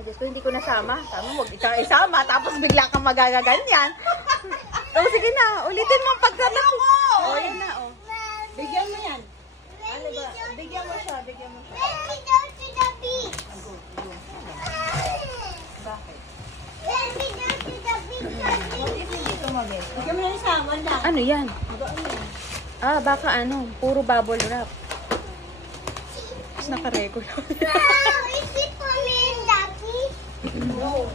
Ay, Diyos ko, hindi ko nasama. Tama, huwag isama. Tapos bigla kang magagaganyan. O, sige na. Ulitin mo ang pagkatapos. O, yan na, o. Bigyan mo yan. Ano ba? Bigyan mo siya, bigyan mo siya. Let me go to the beach. Bakit? Let me go to the beach. What if hindi tumamit? Bigyan mo na isa. Wala. Ano yan? Baka ano, puro bubble wrap. Tapos nakarecord. Wow, is it for me and Daddy? No.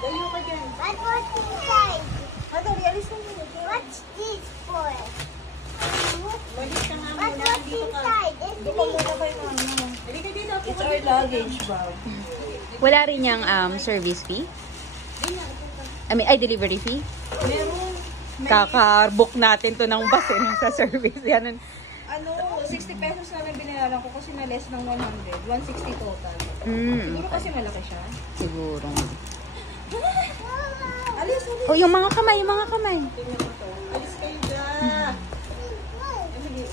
Layo ka dyan. What was inside? Ano, realis mo muna. What's this for? Walis ka nga What muna. was Dito ka. inside? Doon ka muna kayo na ano. Halika dito. It's our luggage bag. Wala rin yung service fee? Ay, delivery fee? Meron. Kaka-book natin to ng bus sa service. Yan. Ano, 60 pesos na lang binayaran ko kasi na less ng 100. 160 total. Siguro kasi malaki siya. Siguro. Alis, alis. Oh, yung mga kamay, yung mga kamay. Tingnan mo to. Alis kayo dyan. Sige. Mabilis.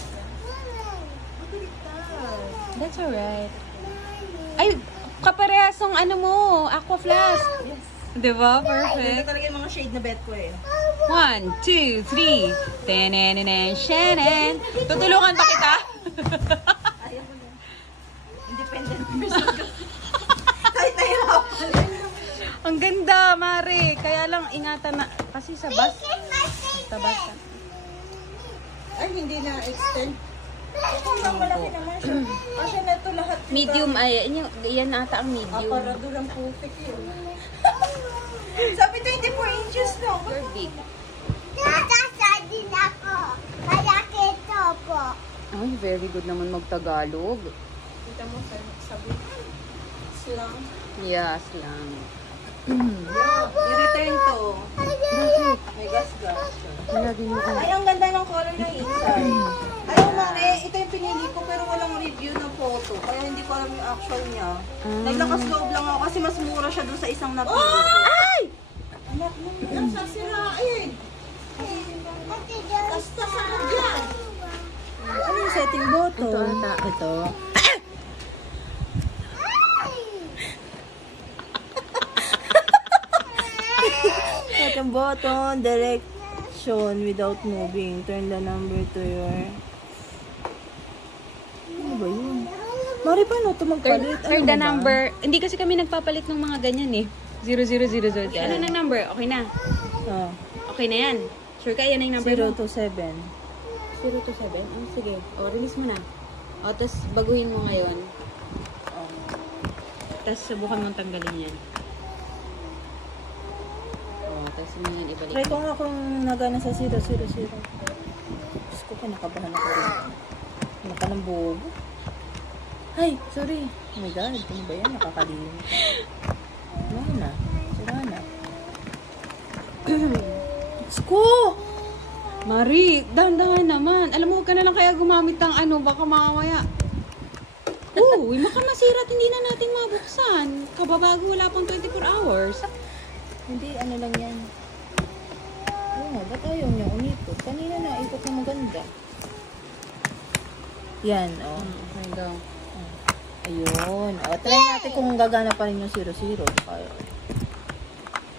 That's alright. Ay, kaparehasong ano mo, aqua flask. Yes. Diba? Ito Perfect. talaga yung mga shade na bet ko eh. 1, 2, 3. Tenenenen, shenen. Tutulungan pa kita? Ayaw ko na. Independent person ka. Kahit nahirapan. Ang ganda, Mare. Kaya lang ingatan na. Kasi sa bus. Sa bus. Ay, hindi na extend. Ang malaki naman siya. Kasi neto lahat. yung Medium, ay, yan ata ang medium. Aparado lang putik yun. Sabi 24 inches no. You're big. Nakasadin ako. Malaki ito po. Ay, very good naman magtagalog. Kita mo sa buhay. Slang. Yes lang. I-return to. Bakit? May gas-gas. Wala din yung Ay, ang ganda ng color ng inside. Ayaw Mare, ito yung pinili ko pero walang review ng photo. Kaya hindi ko alam yung actual niya. Naglakas loob lang ako kasi mas mura siya dun sa isang napili ko. Ay! Anak mo, Nasasirain. Basta sa dyan. ano yung setting button? Ito ata. Ito. Setting button, direction without moving. Turn the number to your... Ano ba yun? Mari, paano ito magpalit? Turn the number. Hindi kasi kami nagpapalit ng mga ganyan eh. 0000. Ano na number? Okay na. Oh, Okay na yan. Sure ka? Yan ang number 027. 027? Oh, sige. O, release mo na. O, tapos baguhin mo ngayon. O. Tapos subukan mong tanggalin yan. O, tapos mo yan ibalik. Try ko nga kung nagana sa 000. Diyos ko, kinakabahan ako rin. Naka ng bobo. Ay, sorry. Oh my God, ano ba yan? Nakakalim. Wala na. Sira na. Diyos ko! Mari, dahan-dahan naman. Alam mo, huwag ka na lang kaya gumamit ng ano, baka mamaya. Uy, baka masira at hindi na natin mabuksan. Kababago, wala pang 24 hours. Hindi, ano lang yan. Oo nga, ba't ayaw niya umikot? Kanina na, ikot na maganda. Yan, oh. Okay, go. Ayun. O, try natin kung gagana pa rin yung 00. Kaya.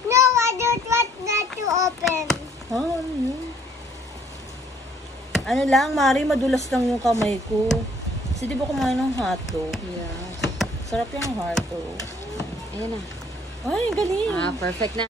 No, I don't want that to open. Ha? Ano yun? Ano lang, Mari, madulas lang yung kamay ko. Kasi di ba kumain ng hotdog? Yes. Sarap yung hotdog. Ayan na. Ay, galing. Perfect na.